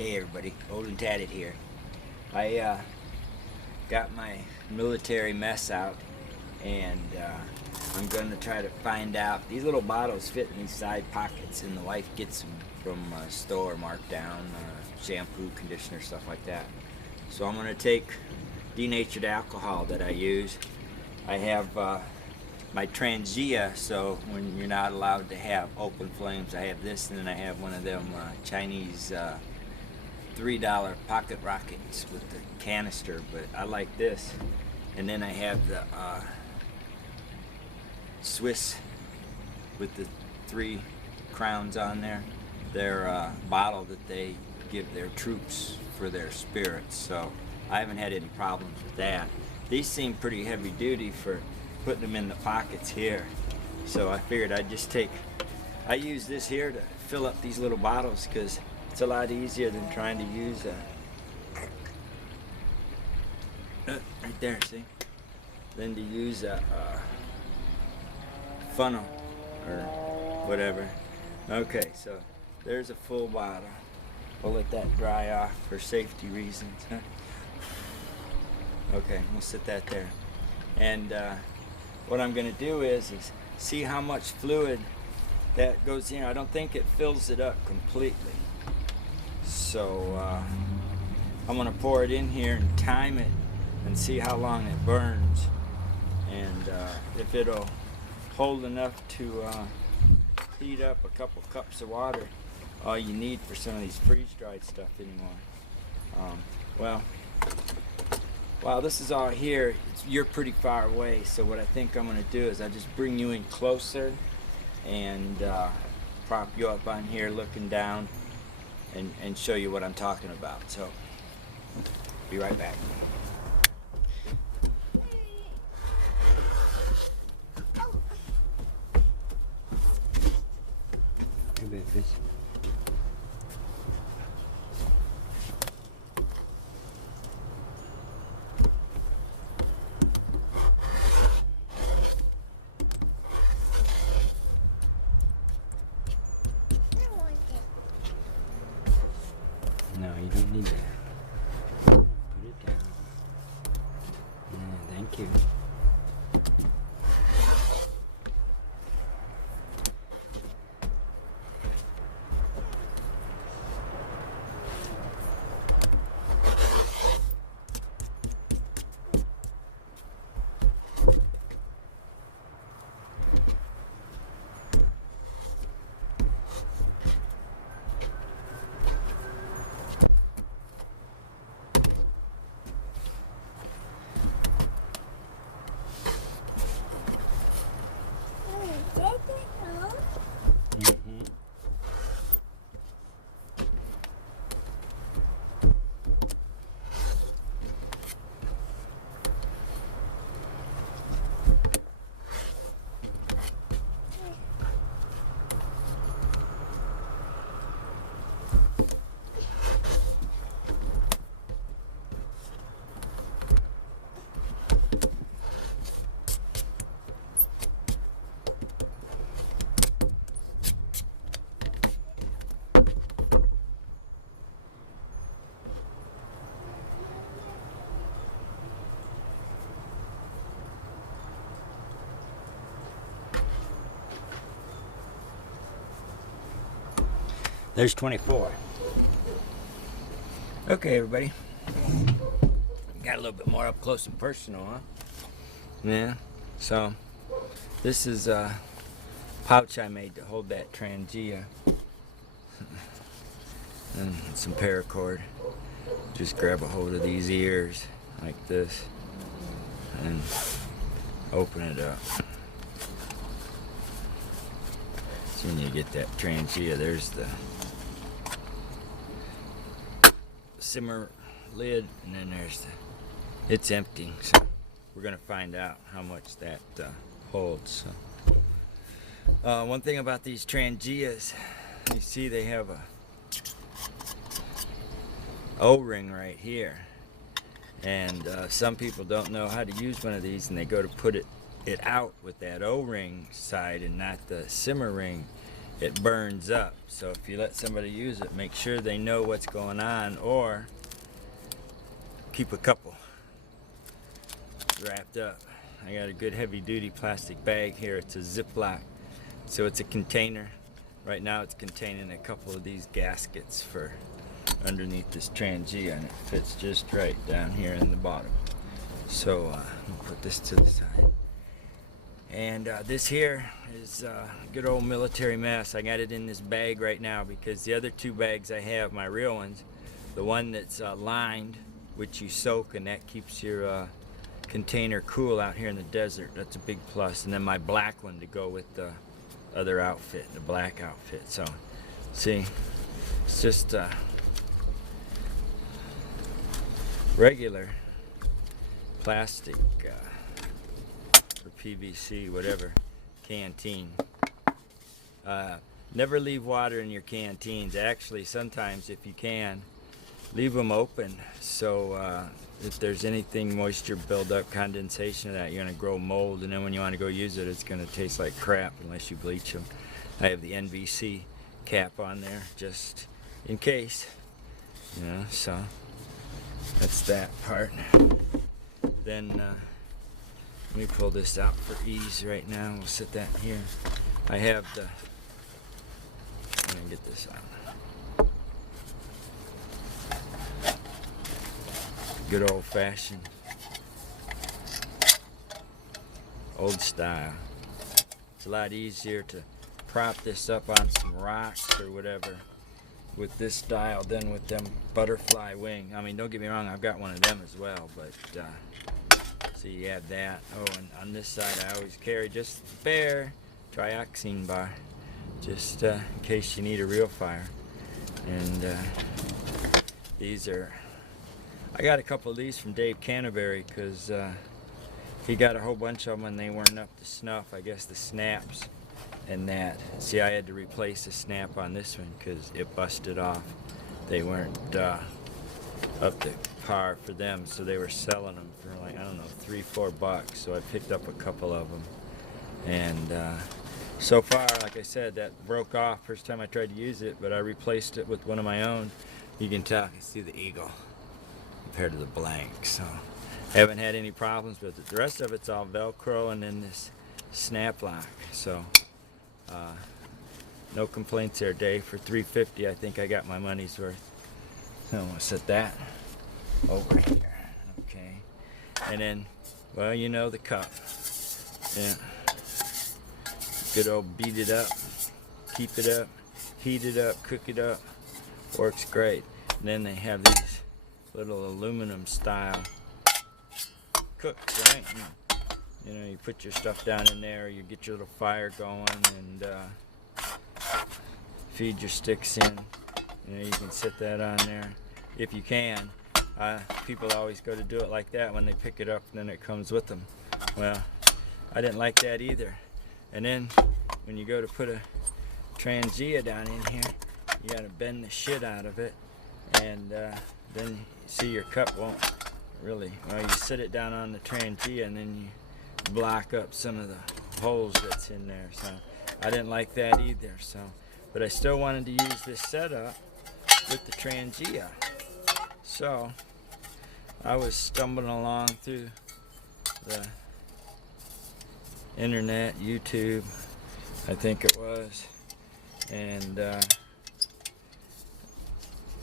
Hey everybody, Old and Tatted here. I got my military mess out and I'm going to try to find out. These little bottles fit in these side pockets and the wife gets them from a store marked down, shampoo, conditioner, stuff like that. So I'm going to take denatured alcohol that I use. I have my Trangia, so when you're not allowed to have open flames, I have this, and then I have one of them Chinese $3 pocket rockets with the canister, but I like this. And then I have the Swiss with the 3 crowns on there. Their bottle that they give their troops for their spirits, so I haven't had any problems with that. These seem pretty heavy duty for putting them in the pockets here, so I figured I'd just I use this here to fill up these little bottles because it's a lot easier than trying to use right there, see? Than to use a funnel or whatever. Okay, so there's a full bottle. We'll let that dry off for safety reasons. Huh? Okay, we'll sit that there. And what I'm going to do is see how much fluid that goes in. I don't think it fills it up completely. So I'm going to pour it in here and time it and see how long it burns. And if it'll hold enough to heat up a couple cups of water, all you need for some of these freeze-dried stuff anymore. While this is all here, you're pretty far away, so what I think I'm going to do is I just bring you in closer and prop you up on here looking down and show you what I'm talking about. So, be right back. Hey, baby fish. No, you don't need that. Put it down. Yeah, thank you. There's 24. Okay, everybody. Got a little bit more up close and personal, huh? Yeah. So, this is a pouch I made to hold that Trangia. And some paracord. Just grab a hold of these ears like this and open it up. So when you get that Trangia, there's the simmer lid, and then there's it's empty, so we're gonna find out how much that holds. So one thing about these Trangias, you see they have a O-ring right here, and some people don't know how to use one of these, and they go to put it out with that O-ring side and not the simmer ring, it burns up. So if you let somebody use it, make sure they know what's going on, or keep a couple wrapped up. I got a good heavy duty plastic bag here. It's a Ziploc, so it's a container. Right now it's containing a couple of these gaskets for underneath this Trangia, and it fits just right down here in the bottom. So I'll put this to the side. And this here is a good old military mess. I got it in this bag right now because the other two bags I have, my real ones, the one that's lined, which you soak, and that keeps your container cool out here in the desert. That's a big plus. And then my black one to go with the other outfit, the black outfit. So see, it's just regular plastic or PVC, whatever, canteen. Never leave water in your canteens. Actually, sometimes if you can, leave them open, so if there's anything moisture buildup, condensation of that, you're going to grow mold, and then when you want to go use it, it's going to taste like crap unless you bleach them. I have the NVC cap on there just in case, you know. So that's that part. Then let me pull this out for ease right now. We'll set that here. I have the, let me get this out. Good old-fashioned, old style. It's a lot easier to prop this up on some rocks or whatever with this style than with them butterfly wing. I mean, don't get me wrong, I've got one of them as well, but so you have that. Oh, and on this side I always carry just a spare trioxane bar, just in case you need a real fire. And these are, I got a couple of these from Dave Canterbury because he got a whole bunch of them and they weren't up to snuff. I guess the snaps and that. See, I had to replace the snap on this one because it busted off. They weren't up to par for them, so they were selling them for like, I don't know, $3-4. So I picked up a couple of them, and so far, like I said, that broke off first time I tried to use it, but I replaced it with one of my own. You can tell, I can see the eagle compared to the blank, so I haven't had any problems with it. The rest of it's all Velcro and then this snap lock, so no complaints there, Dave. For $3.50, I think I got my money's worth. So I'm gonna set that over here, okay? And then, well, you know the cup. Yeah. Good old beat it up, keep it up, heat it up, cook it up. Works great. And then they have these little aluminum style cooks, right? And, you know, you put your stuff down in there, you get your little fire going, and feed your sticks in. You know, you can set that on there if you can. People always go to do it like that when they pick it up and then it comes with them. Well, I didn't like that either. And then when you go to put a Trangia down in here, you gotta bend the shit out of it, and then you see your cup won't really, well, you sit it down on the Trangia and then you block up some of the holes that's in there. So I didn't like that either. So, but I still wanted to use this setup with the Trangia. So I was stumbling along through the internet, YouTube, I think it was, and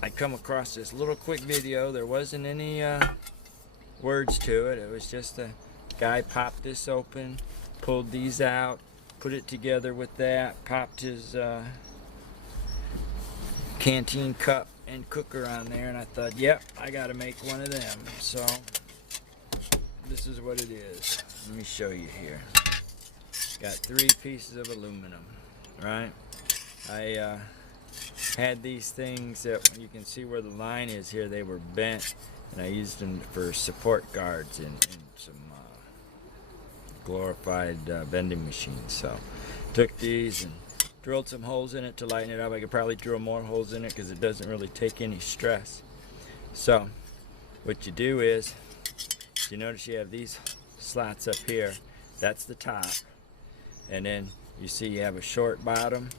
I come across this little quick video. There wasn't any words to it. It was just a guy popped this open, pulled these out, put it together with that, popped his canteen cup and cooker on there, and I thought, yep, I gotta make one of them. So this is what it is. Let me show you here. Got 3 pieces of aluminum, right? I had these things that, you can see where the line is here, they were bent, and I used them for support guards in some glorified vending machines. So took these and drilled some holes in it to lighten it up. I could probably drill more holes in it because it doesn't really take any stress. So what you do is, you notice you have these slots up here. That's the top. And then you see you have a short bottom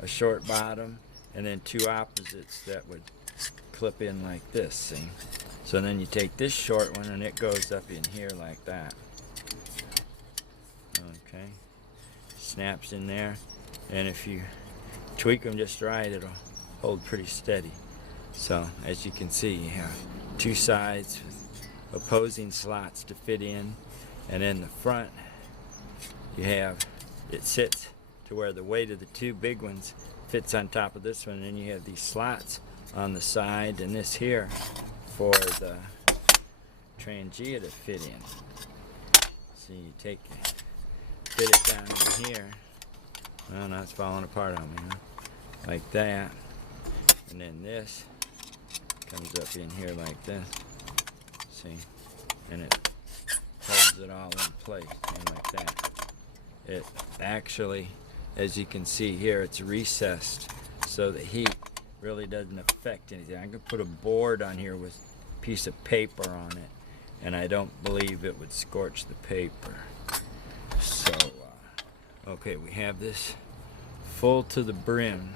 a short bottom, and then two opposites that would clip in like this, see? So then you take this short one and it goes up in here like that. Okay, snaps in there, and if you tweak them just right, it'll hold pretty steady. So as you can see, you have two sides with opposing slots to fit in, and in the front you have, it sits to where the weight of the two big ones fits on top of this one, and then you have these slots on the side and this here for the Trangia to fit in. So you take, fit it down in here. Well, now it's falling apart on me, huh? Like that, and then this comes up in here like this, see, and it holds it all in place, and like that. It actually, as you can see here, it's recessed so the heat really doesn't affect anything. I could put a board on here with a piece of paper on it, and I don't believe it would scorch the paper. So, okay, we have this full to the brim.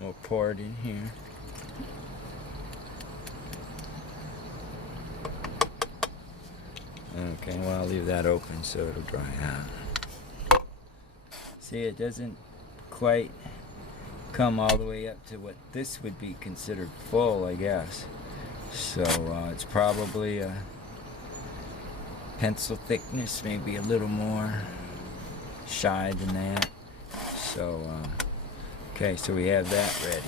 We'll pour it in here. Okay, well, I'll leave that open so it'll dry out. See, it doesn't quite come all the way up to what this would be considered full, I guess. So it's probably a pencil thickness, maybe a little more shy than that. So, okay, so we have that ready.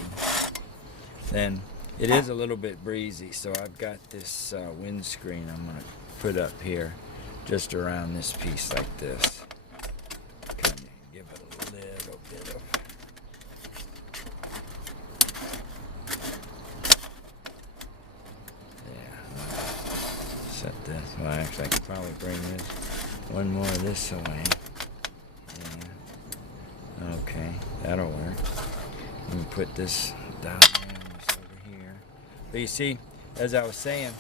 Then it is a little bit breezy, so I've got this windscreen I'm going to put up here just around this piece like this. Kind of give it a little bit of set this. Well, actually, I could probably bring this one more this away. Yeah. Okay, that'll work. Let me put this down there and this over here. But you see, as I was saying,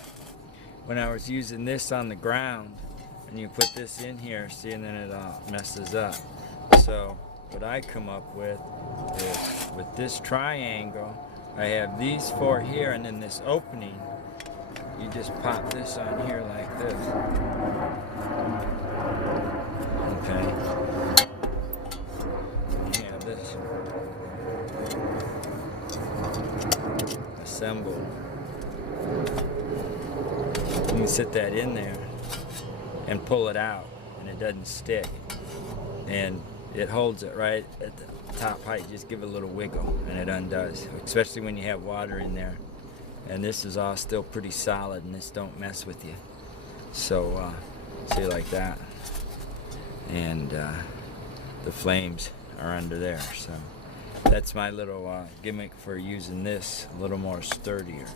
when I was using this on the ground, and you put this in here, see, and then it messes up. So what I come up with is, with this triangle, I have these four here, and then this opening, you just pop this on here like this. Okay. You have this assembled. You can sit that in there and pull it out, and it doesn't stick, and it holds it right at the top height. Just give it a little wiggle and it undoes, especially when you have water in there. And this is all still pretty solid, and this don't mess with you. So see, like that, and the flames are under there. So that's my little gimmick for using this a little more sturdier.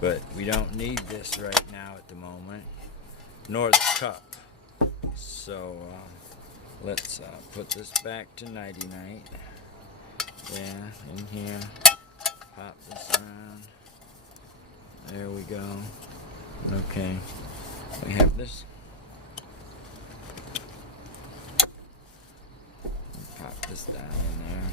But we don't need this right now at the moment, nor the cup. So let's put this back to nighty-night. Yeah, in here. Pop this around. There we go. Okay. We have this. Pop this down in there.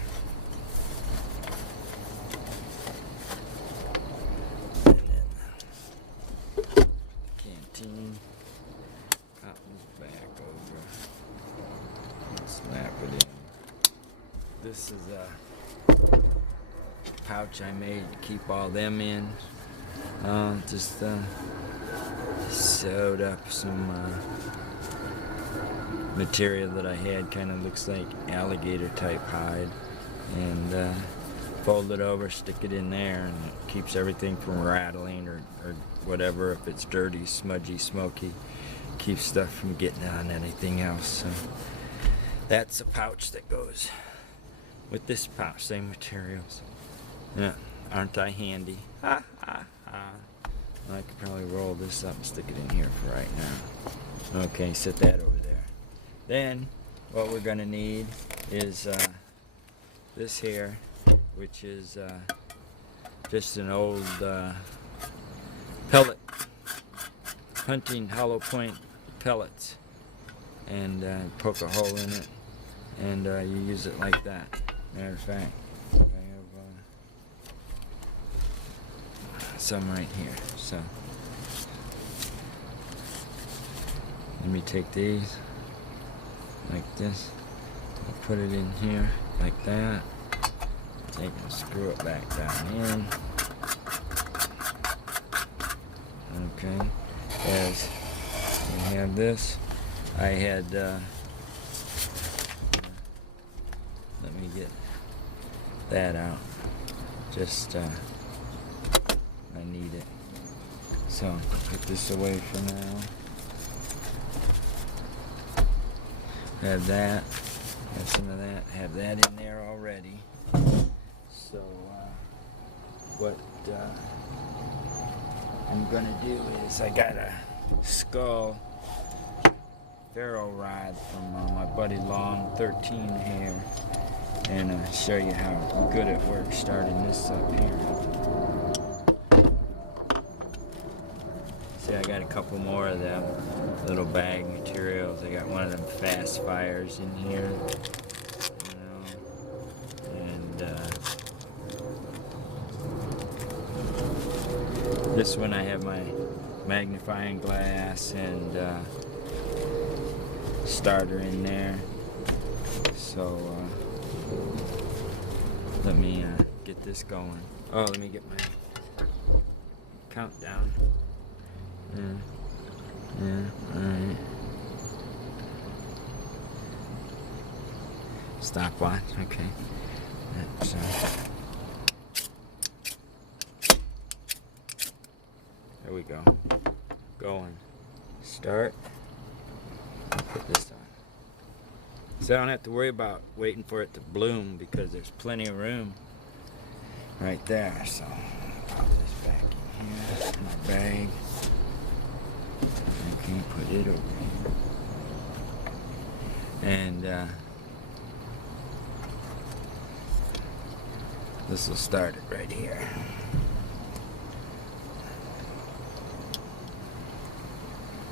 Pop this back over. Snap it in. This is a pouch I made to keep all them in. Just sewed up some material that I had, kind of looks like alligator type hide, and fold it over, stick it in there, and it keeps everything from rattling or whatever. If it's dirty, smudgy, smoky, keeps stuff from getting on anything else. So that's a pouch that goes with this pouch, same materials. Yeah, aren't I handy? Ha ha ha. I could probably roll this up and stick it in here for right now. Okay, set that over there. Then what we're gonna need is this here, which is just an old pellet, hunting hollow point pellets, and poke a hole in it and you use it like that. Matter of fact, I have some right here. So let me take these like this. I'll put it in here like that. Take and screw it back down in. Okay, as we have this, I had, let me get that out, just, I need it, so put this away for now. Have that, have some of that, have that in there already. So what I'm gonna do is I got a skull ferro rod from my buddy Long 13 here, and I'll show you how good it works starting this up here. See, I got a couple more of them little bag materials. I got one of them fast fires in here, you know, and this one I have my magnifying glass and starter in there. So let me get this going. Oh, let me get my countdown. Yeah, alright. Stopwatch, okay. That's, there we go. Going. Start. Put this on. So I don't have to worry about waiting for it to bloom because there's plenty of room right there. So pop this back in here. My bag. Okay, put it over here. And this will start it right here.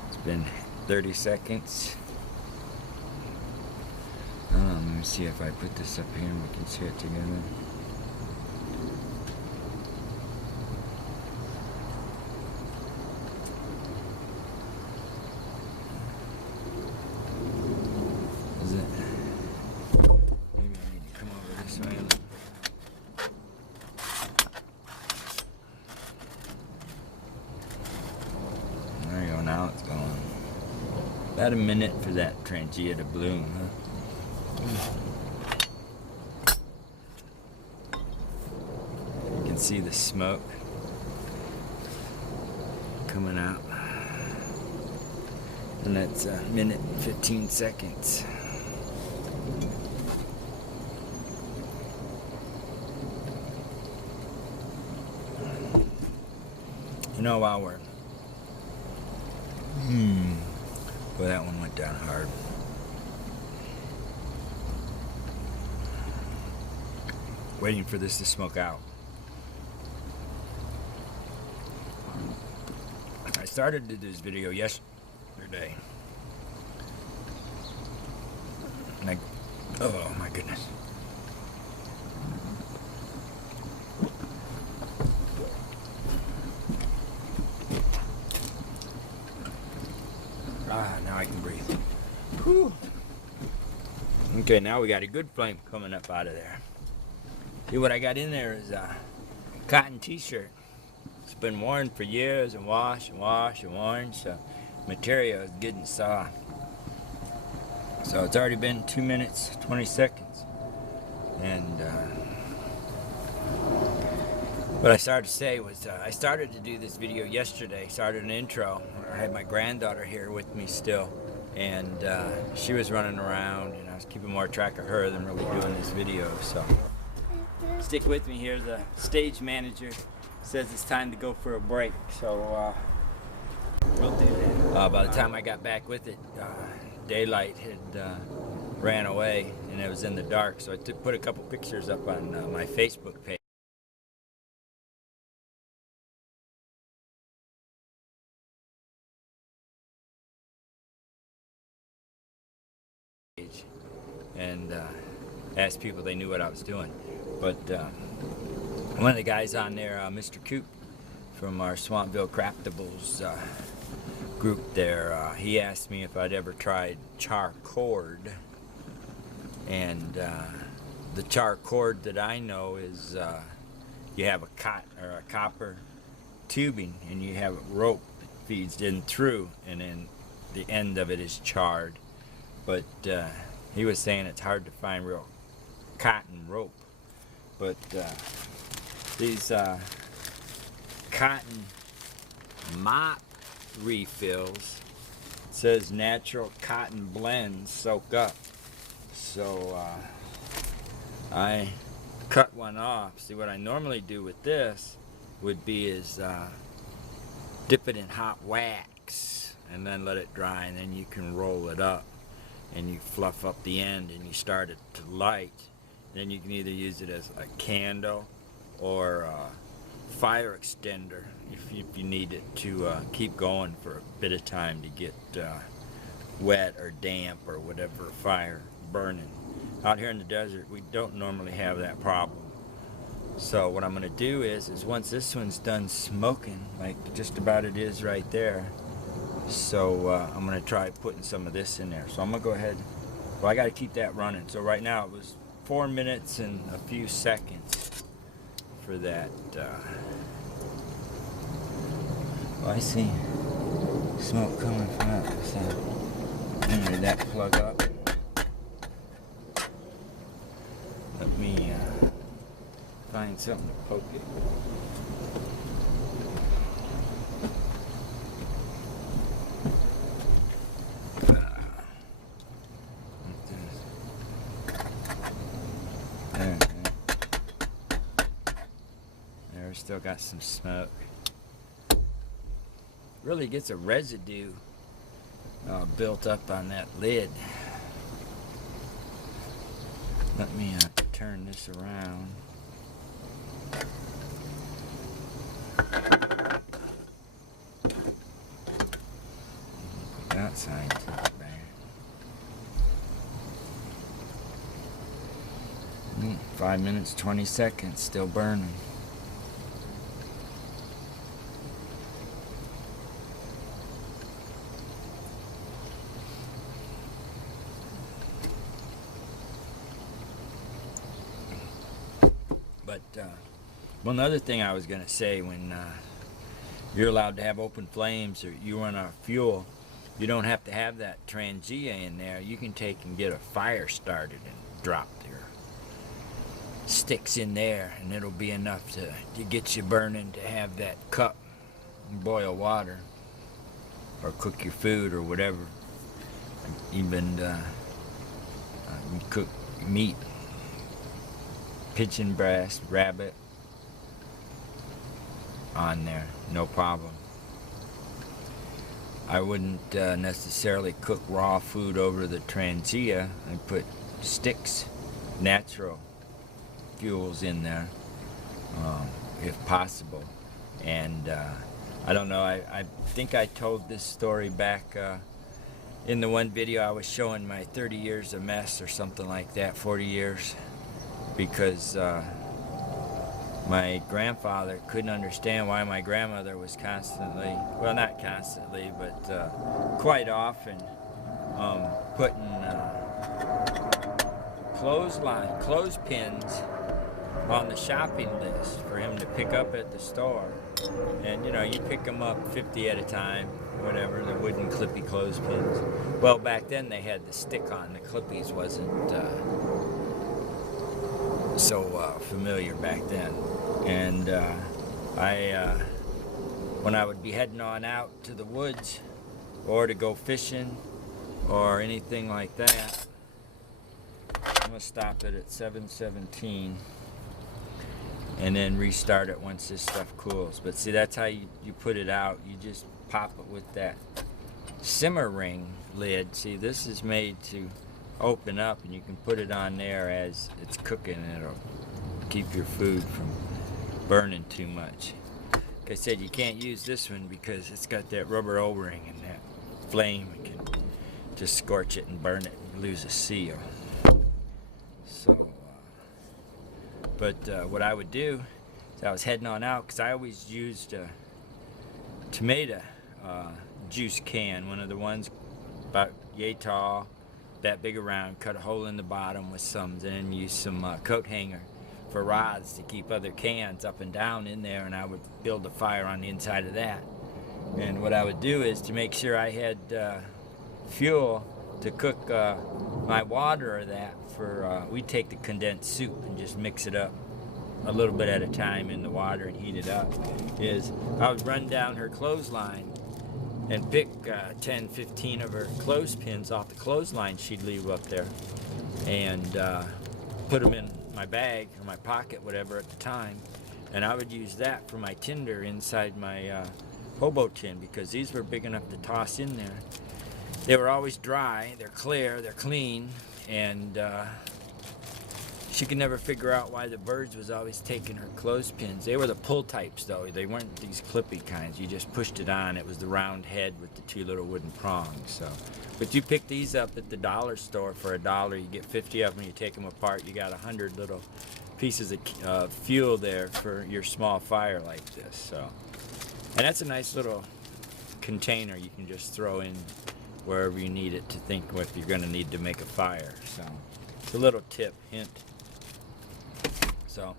It's been 30 seconds. Let me see if I put this up here and we can see it together. Is it? Maybe I need to come over this way. There you go, now it's going. About a minute for that Trangia to bloom, huh? You can see the smoke coming out. And that's a minute and 15 seconds. You know, while we're well, that one went down hard. Waiting for this to smoke out. I started to do this video yesterday. And oh my goodness. Now I can breathe. Whew. Okay, now we got a good flame coming up out of there. See, what I got in there is a cotton t-shirt. It's been worn for years and washed and washed and worn, so material is getting soft. So it's already been 2 minutes, 20 seconds. And what I started to say was I started to do this video yesterday, started an intro. I had my granddaughter here with me still, and she was running around, and I was keeping more track of her than really doing this video. So stick with me here. The stage manager says it's time to go for a break, so we'll do that. By the time I got back with it, daylight had ran away, and it was in the dark, so I put a couple pictures up on my Facebook page. and asked people if they knew what I was doing. But one of the guys on there, Mr. Coop from our Swampville Craftables group there, he asked me if I'd ever tried char cord. And the char cord that I know is you have a copper tubing, and you have a rope that feeds in through, and then the end of it is charred. But he was saying it's hard to find real cotton rope. But these cotton mop refills, it says natural cotton blends soak up. So I cut one off. See, what I normally do with this would be is dip it in hot wax and then let it dry, and then you can roll it up and you fluff up the end and you start it to light. Then you can either use it as a candle or a fire extender if you need it to keep going for a bit of time to get wet or damp or whatever fire burning. Out here in the desert, we don't normally have that problem. So what I'm going to do is once this one's done smoking, like just about it is right there, so I'm going to try putting some of this in there. So I'm going to go ahead, well, I got to keep that running. So right now it was 4 minutes and a few seconds for that. Well, I see smoke coming from that. So anyway, that plug up. Let me find something to poke it. There, still got some smoke. Really gets a residue built up on that lid. Let me turn this around. That side to the back. 5 minutes, 20 seconds, still burning. But one other thing I was going to say, when you're allowed to have open flames or you run out of fuel, you don't have to have that Trangia in there. You can take and get a fire started and drop your sticks in there, and it'll be enough to get you burning to have that cup and boil water or cook your food or whatever. Even cook meat. Pigeon breast, rabbit on there, no problem. I wouldn't necessarily cook raw food over the Trangia. I'd put sticks, natural fuels in there, if possible. And I don't know, I think I told this story back in the one video I was showing my 30 years of mess or something like that, 40 years. Because my grandfather couldn't understand why my grandmother was constantly, well, not constantly, but quite often putting clothespins on the shopping list for him to pick up at the store. And you know, you pick them up 50 at a time, whatever, the wooden clippy clothespins. Well, back then they had the stick on, the clippies wasn't so familiar back then. And when I would be heading on out to the woods or to go fishing or anything like that, I'm gonna stop it at 7:17 and then restart it once this stuff cools. But see, that's how you put it out. You just pop it with that simmer ring lid. See, this is made to open up, and you can put it on there as it's cooking, and it'll keep your food from burning too much. Like I said, you can't use this one because it's got that rubber O-ring, and that flame can just scorch it and burn it and lose a seal. So, but what I would do is I was heading on out, because I always used a tomato juice can, one of the ones about yay tall, that big around, cut a hole in the bottom with some, and then use some coat hanger for rods to keep other cans up and down in there, and I would build a fire on the inside of that. And what I would do is, to make sure I had fuel to cook my water or that for, we'd take the condensed soup and just mix it up a little bit at a time in the water and heat it up, is I would run down her clothesline and pick 10, 15 of her clothespins off the clothesline she'd leave up there, and put them in my bag or my pocket, whatever at the time, and I would use that for my tinder inside my hobo tin, because these were big enough to toss in there. They were always dry, they're clear, they're clean, and she could never figure out why the birds was always taking her clothespins. They were the pull types, though. They weren't these clippy kinds. You just pushed it on. It was the round head with the 2 little wooden prongs. So, but you pick these up at the dollar store for $1. You get 50 of them. You take them apart. You got 100 little pieces of fuel there for your small fire like this. So, and that's a nice little container you can just throw in wherever you need it to think what you're going to need to make a fire. So, it's a little tip, hint. So,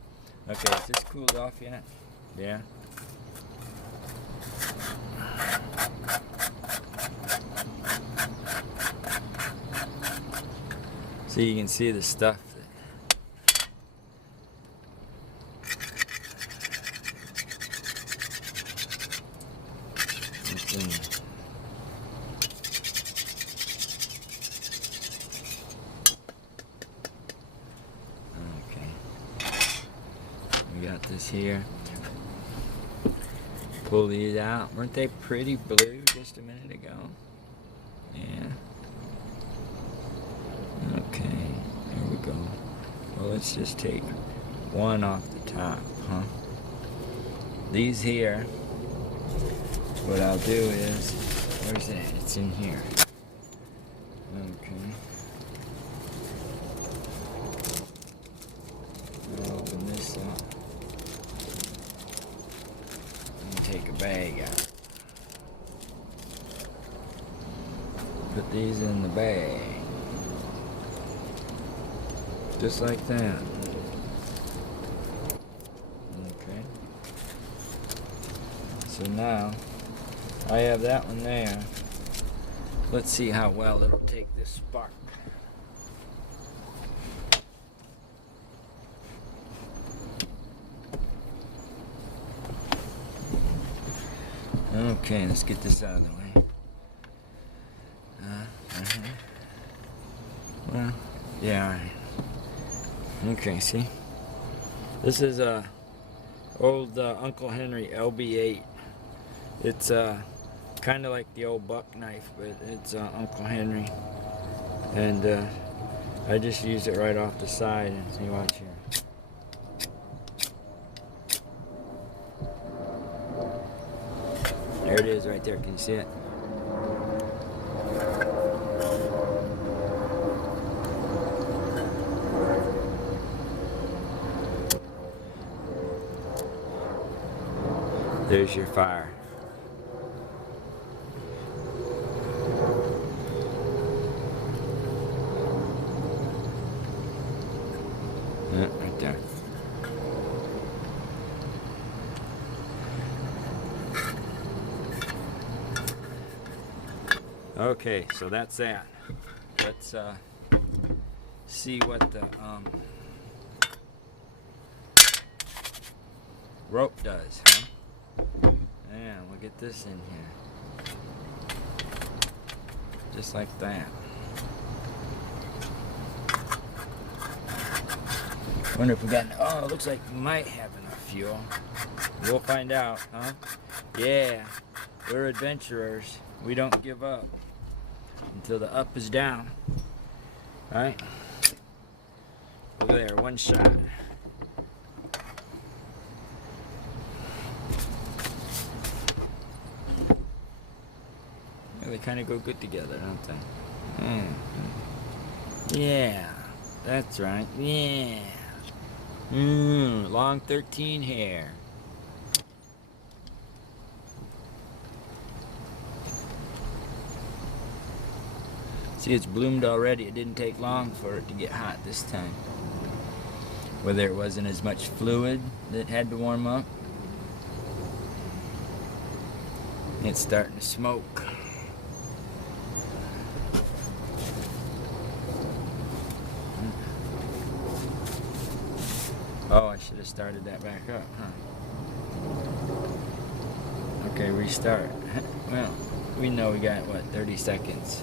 okay, is this cooled off yet? Yeah. So you can see the stuff that's in there. We got this here. Pull these out. Weren't they pretty blue just a minute ago? Yeah. Okay, here we go. Well, let's just take one off the top, huh? These here, what I'll do is, where's that? It's in here. Okay. I'll open this up. Take a bag out. Put these in the bag. Just like that. Okay. So now, I have that one there. Let's see how well it'll take this spark. Okay, let's get this out of the way. Well, yeah, alright. Okay, see? This is a old Uncle Henry LB8. It's kind of like the old buck knife, but it's Uncle Henry. And I just used it right off the side. And see, watch here. There it is right there. Can you see it? There's your fire. Yeah, right there. Okay, so that's that. Let's see what the rope does, huh? Yeah, we'll get this in here. Just like that. Wonder if we got, oh, it looks like we might have enough fuel. We'll find out, huh? Yeah, we're adventurers. We don't give up until the up is down. Alright? Over there, one shot. Yeah, they kind of go good together, don't they? Yeah. That's right. Yeah. Long 13 hair. See, it's bloomed already. It didn't take long for it to get hot this time. Whether it wasn't as much fluid that had to warm up. It's starting to smoke. Oh, I should have started that back up, huh? Okay, restart. Well, we know we got, what, 30 seconds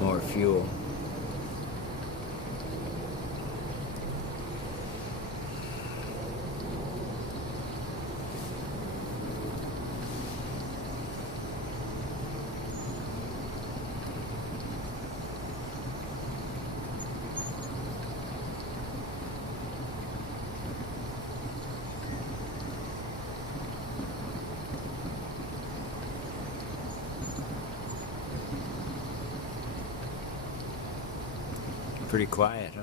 more fuel. Pretty quiet, huh?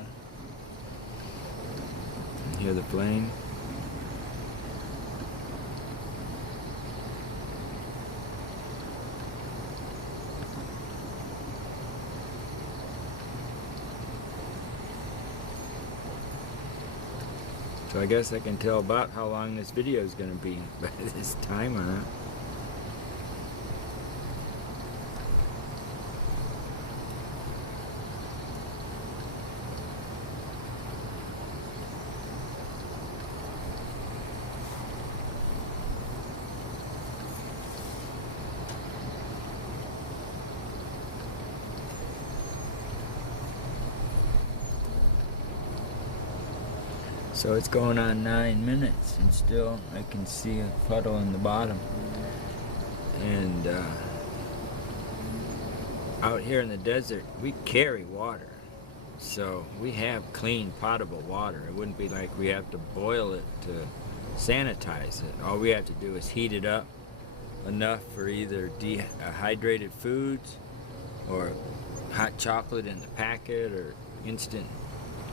You hear the plane? So I guess I can tell about how long this video is going to be by this timer, huh? So it's going on 9 minutes and still I can see a puddle in the bottom. And out here in the desert, we carry water. So we have clean, potable water. It wouldn't be like we have to boil it to sanitize it. All we have to do is heat it up enough for either dehydrated foods or hot chocolate in the packet or instant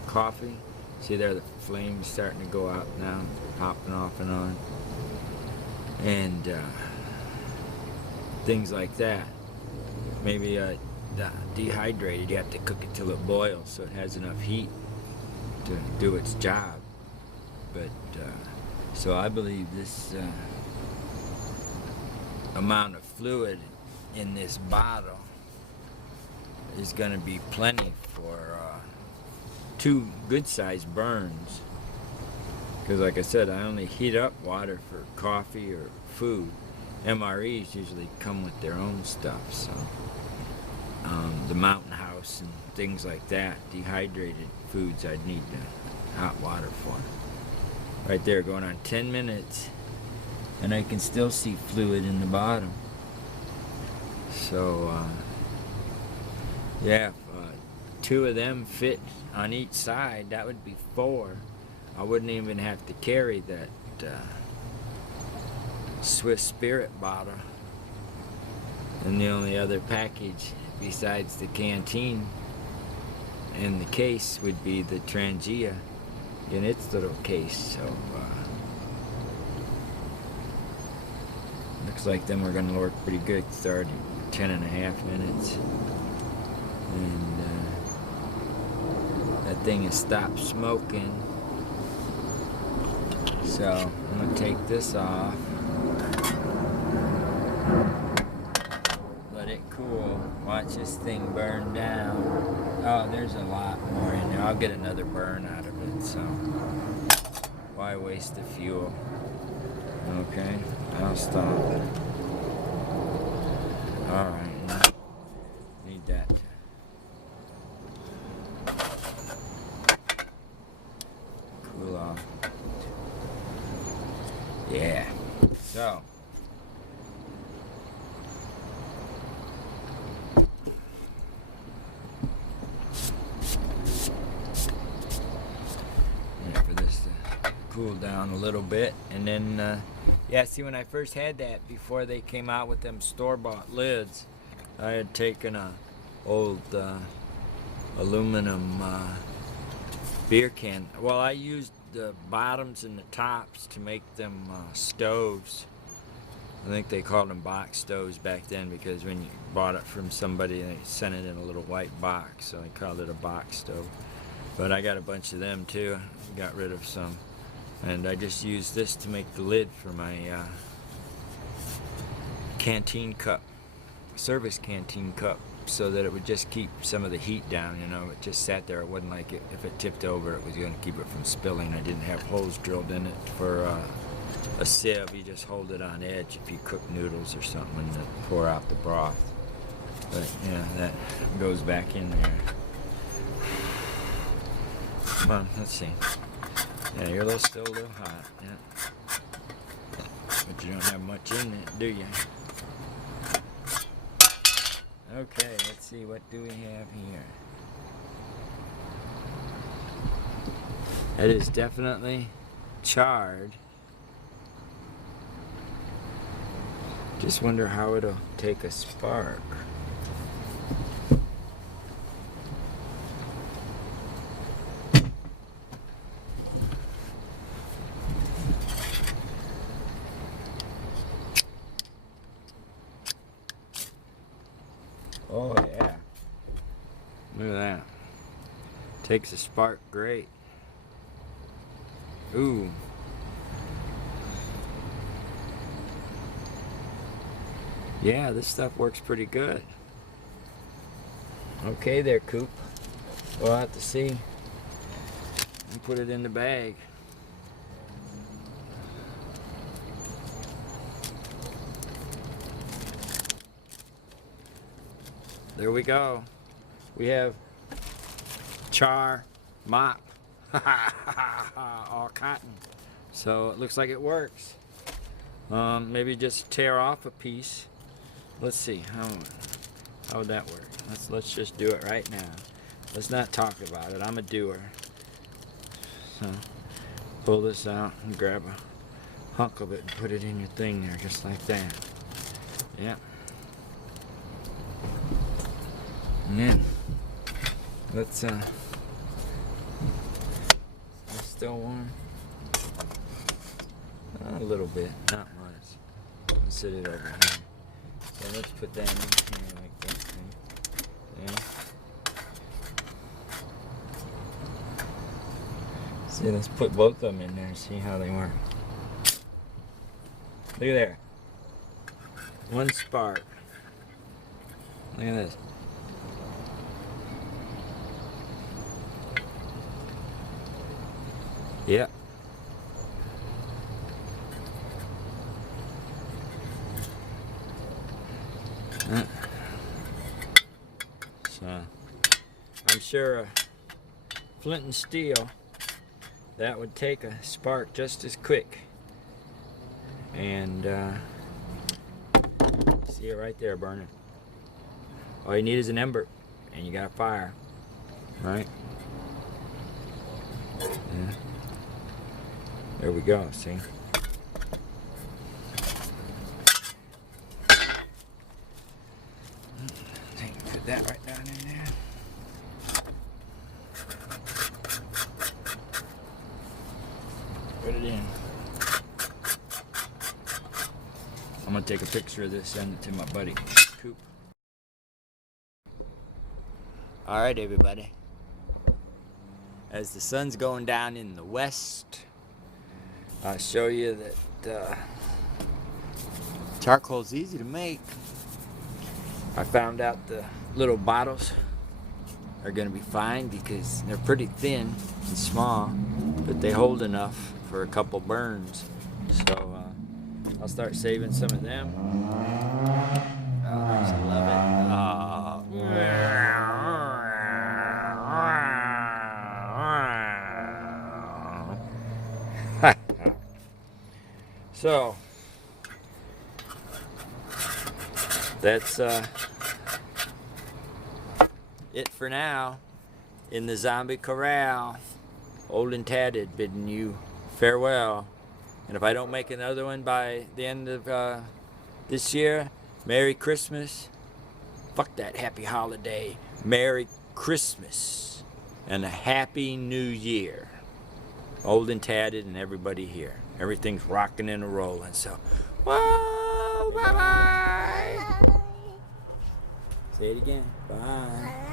coffee. See there, the flames starting to go out now, popping off and on. And things like that. Maybe dehydrated, you have to cook it till it boils so it has enough heat to do its job. But so I believe this amount of fluid in this bottle is going to be plenty for 2 good-sized burns. Because like I said, I only heat up water for coffee or food. MREs usually come with their own stuff, so the Mountain House and things like that, dehydrated foods I'd need hot water for. Right there, going on 10 minutes, and I can still see fluid in the bottom. So yeah, if 2 of them fit on each side, that would be 4. I wouldn't even have to carry that Swiss Spirit bottle. And the only other package besides the canteen and the case would be the Trangia in its little case. So looks like them are going to work pretty good. It's already 10.5 minutes. And that thing has stopped smoking. So I'm going to take this off. Let it cool. Watch this thing burn down. Oh, there's a lot more in there. I'll get another burn out of it, so why waste the fuel? Okay, I'll stop. Alright, need that. Cool off. Yeah, so for this to cool down a little bit, and then yeah, see, when I first had that, before they came out with them store-bought lids, I had taken a old aluminum beer can. Well, I used the bottoms and the tops to make them stoves. I think they called them box stoves back then, because when you bought it from somebody, they sent it in a little white box, so I called it a box stove. But I got a bunch of them too. Got rid of some, and I just used this to make the lid for my canteen cup, service canteen cup, so that it would just keep some of the heat down. You know, it just sat there. It wasn't like if it tipped over, it was going to keep it from spilling. I didn't have holes drilled in it for a sieve. You just hold it on edge if you cook noodles or something to pour out the broth. But yeah, that goes back in there. Come on, let's see. Yeah, you're still a little hot. Yeah, but you don't have much in it, do you? Okay, let's see, what do we have here? It is definitely charred. Just wonder how it'll take a spark. Oh yeah. Look at that. Takes a spark great. Ooh. Yeah, this stuff works pretty good. Okay there, Coop. We'll have to see. And put it in the bag. There we go. We have Char mop. All cotton. So it looks like it works. Maybe just tear off a piece. Let's see. How would that work? Let's just do it right now. Let's not talk about it. I'm a doer. So pull this out and grab a hunk of it and put it in your thing there, just like that. Yeah. And then let's it's still warm. A little bit, not much. Let's sit it over here. So let's put that in here like that. Yeah. See, let's put both of them in there and see how they work. Look at there. One spark. Look at this. Yep. So I'm sure flint and steel, that would take a spark just as quick. And see it right there burning. All you need is an ember and you got fire, right? Yeah. There we go, see? Put that right down in there. Put it in. I'm gonna take a picture of this, send it to my buddy, Coop. All right, everybody. As the sun's going down in the west, I'll show you that charcoal's easy to make. I found out the little bottles are going to be fine because they're pretty thin and small, but they hold enough for a couple burns. So I'll start saving some of them. Oh, I love it. So that's it for now in the zombie corral. Old and Tatted bidding you farewell. And if I don't make another one by the end of this year, Merry Christmas. Fuck that happy holiday. Merry Christmas. and a happy new year. Old and tatted and everybody here. Everything's rocking and rolling. So, whoa, bye-bye. Say it again. Bye.